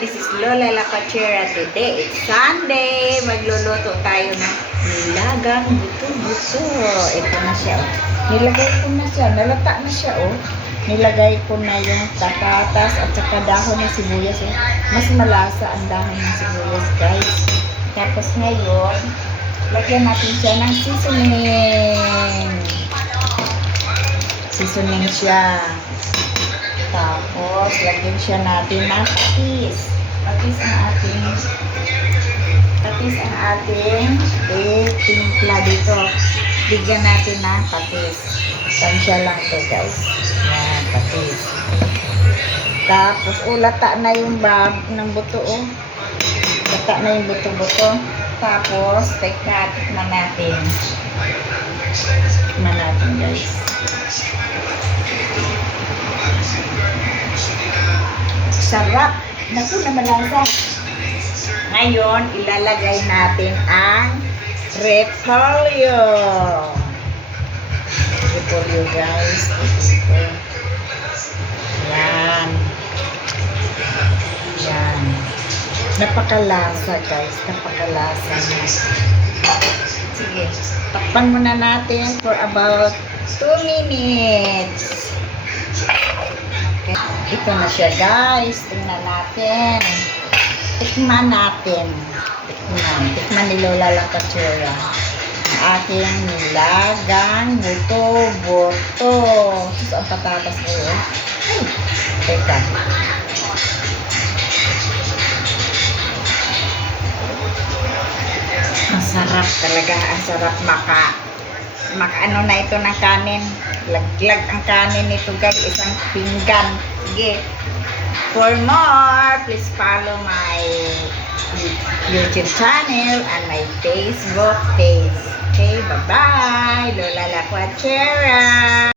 This is Lola Lapachera. Today it's Sunday. Magluluto tayo ng nilagang buto-buto. Ito na siya. Nilagay ko na siya. Nalata na siya. Nilagay ko na yung patatas at saka dahon ng sibuyas. Mas malasa ang dahon ng sibuyas, guys. Tapos ngayon, lagyan natin siya ng seasoning. Seasoning siya. Tapos, lagyan siya natin ng patis. Patis ang ating timpla dito. Bigyan natin ng patis. Tansya lang to, guys. Yan, patis. Tapos, lata na yung bag ng buto, Lata na yung buto-buto. Tapos, tikman natin. Tikman natin, guys. Sarap. Naku na malasa. Ngayon, ilalagay natin ang repolyo. Repolyo, guys. Yan. Yan. Napakalasa, guys. Napakalasa na. Sige. Takpan muna natin for about 2 minutes. Ito na siya, guys. Tingnan natin. Tikman natin. Tikman ni Lola Lapachera. Ang aking nilagang buto-buto. Sus, ang patatas ko. Ay, teka. Masarap talaga. Ang sarap maka-ano na ito ng kanin. Laglag ang kanin nito, guys. Isang pinggan. Sige. For more, please follow my YouTube channel and my Facebook page. Okay, bye-bye. Lola Lapachera.